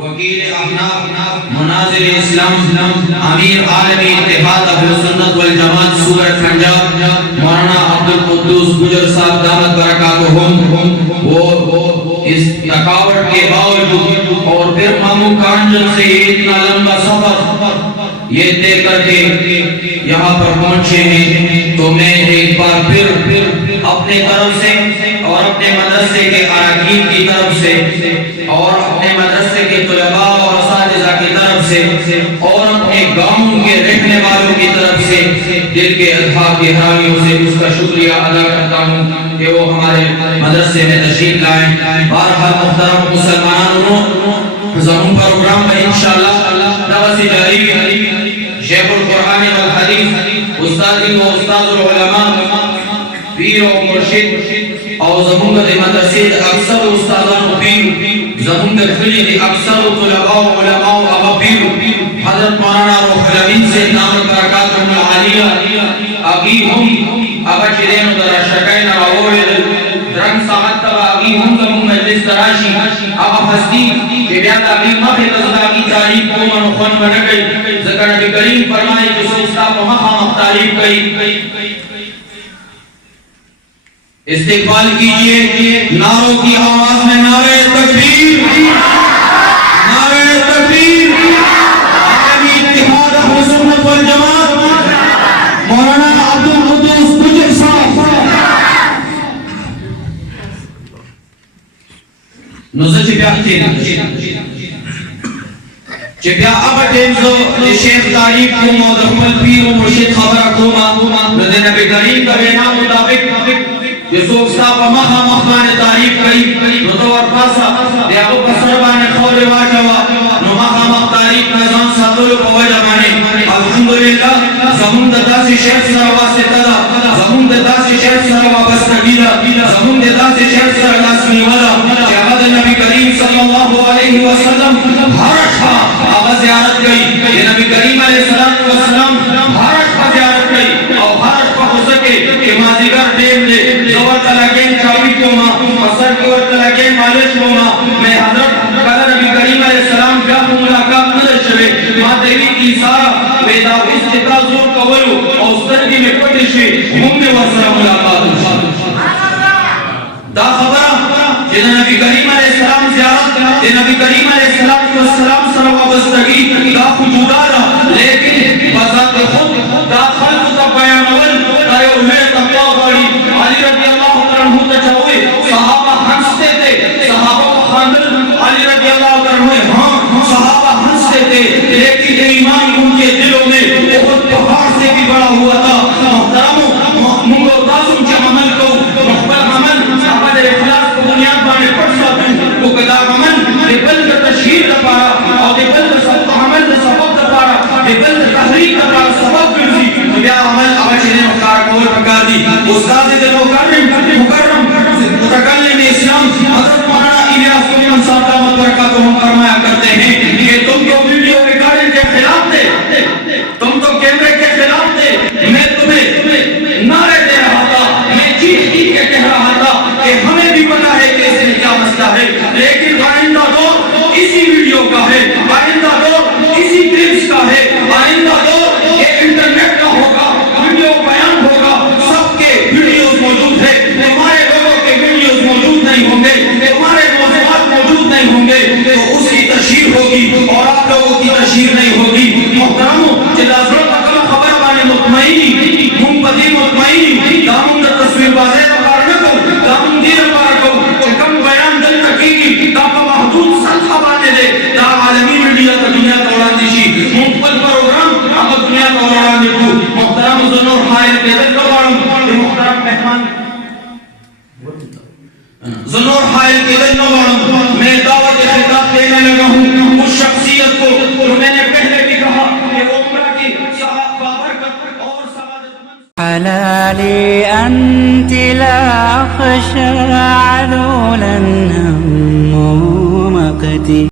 وکیل احناف مناظر اسلام امیر عالمی اتحاد اہل سنت والجماعت صوبہ پنجاب مولانا عبدالقدوس گجر صاحب دامت برکاتہم وہ اس تھکاوٹ کے باوجود اور پھر مامو کانجن سے اتنا لمبا سفر یہ طے کر کے یہاں پر پہنچے ہیں، تو میں ایک بار پھر اپنے طرف سے اور اپنے مدرسے کے اراکین کی طرف سے اور اپنے مدرسے کے طلباء اور اساتذہ کی طرف سے اور اپنے گاؤں کے رہنے والوں کی طرف سے دل کے اظہار گہرائیوں سے اس کا شکریہ ادا کرتا ہوں کہ وہ ہمارے مدرسے میں تشریف لائیں۔ بہرحال محترم مسلمانوں، زمون پروگرام میں انشاءاللہ دعوت جاری شیخ القرآن والحدیث استادی و استاد العلماء پیر و مرشد اور زمون کے مدرسے اکثر استادان و پیر زمون کے خلی اکثر طلباء و علماء و پیر حضرت مولانا روح الامین سے دامت برکاتہم العالیہ آگی ہم ابا چرین و در شکین راوڑ درنگ ساعت تبا آگی ہم زمون مجلس تراشی ابا حسدی کہ بیاد آگی مخی تزد آگی تاریخ کو من خون بنگئی ذکر نبی کریم فرمائے کہ سوچتا کو مخام تاریخ کئی استقبال کیجئے نعروں کی آواز میں نعرہ تکبیر، نعرہ تکبیر، عالمی اتحاد اہل سنت والجماعت مولانا عبدالقدوس گجر صاحب نوزہ چپیا اب ٹینزو شیخ تاریخ کو مودخمل پیر و مرشد خبرہ کوما ندے نبی کریم کا بینا مطابق یسوک صاحب مخا مخبان تاریخ کئی نتوار پاسا دیابو پسربان خور واجوا نو مخا مخ تاریخ نظام ساتولو پوجہ مانے الحمدللہ زمون دتا سے شیخ سروا سے تدا زمون دتا سے شیخ سروا بستگیلا زمون دتا سے شیخ سروا سنیوالا شہد نبی کریم صلی اللہ علیہ وسلم بھارت خوا آبا زیارت گئی یہ نبی کریم علیہ السلام بھارت خوا زیارت گئی اور بھارت خوا ہو سکے کہ مازیگر دیم دے زورت لگین چاوی کو ماں مصر کی ورت لگین مالش کو ماں میں حضرت قدر نبی کریم علیہ السلام جا ملاقات نظر شوے ماں دیوی کی سارا ویدہ استقا زور کولو اور استرگی میں پٹشوے ہم نے ورسر ملاقات دا خبرہ جنہ نبی کریم علیہ السلام زیارت نبی کریم علیہ السلام سر وابستگی دا خجورارا لیکن بذات خود دا خلق تا بیانول دائیو میں تقوی بڑی علی رضی اللہ عنہ تچھوئے صحابہ ہنستے تھے صحابہ کو خاندر علی رضی اللہ عنہ ہاں صحابہ ہنستے تھے لیکن ایمان ان کے دلوں میں بہت پہاڑ سے بھی بڑا ہوا تھا محترموں منگو تازم کے عمل کو محبت عمل صحابہ در اخلاص کو بنیاد بانے پڑھ ساتھ وہ قدار عمل دبل کا تشہیر دپارا اور دبل کا سب عمل کا سبب دپارا دبل کا تحریک دپارا سبب کرسی بیا عمل آشنے مختار کور پکار دی استاد دل مکرم متکلم اسلام حضرت مولانا الیاس کلیم صاحب دامت برکاتہم فرمایا کرتے ہیں کہ تم تو ویڈیو ریکارڈنگ کے خلاف تھے، تم تو کیمرے کے خلاف تھے، میں تمہیں نعرے دے رہا تھا، میں چیخ کے کہہ رہا تھا کہ ہمیں بھی پتا ہے کہ اس میں کیا مسئلہ ہے، لیکن آئندہ دور اسی ویڈیو کا ہے، آئندہ دور اسی کلپس کا ہے، آئندہ دور یہ انٹرنیٹ کا ہوگا، ویڈیو بیان ہوگا، سب کے ویڈیوز موجود ہے، تمہارے لوگوں کے ویڈیوز موجود نہیں ہوں گے، تمہارے موضوعات موجود نہیں ہوں گے، تو اس کی تشہیر ہوگی اور آپ لوگوں کی تشہیر نہیں ہوگی۔ محترموں جلازوں تکل خبر بانے مطمئنی منپدی مطمئنی دامن در تصویر بازے مقارنکو دامن دیر مقارنکو چکم بیان دل تکیگی دامن محدود سطح بانے دے دا عالمی میڈیا تا دنیا دوران دیشی منقبل پروگرام اما دنیا دوران دیکھو۔ محترم ظنور حائل کے دل دوارم محترم مہمان ظنور حائل کے دل دوارم میں دعوت خطاب دینے لگا ہوں اس شخصیت کو جو میں نے پہلے بھی کہا کہ وہ عمرہ کی بابرکت اور سعادت حلالي أنت لا أخشى علولا هم مقتي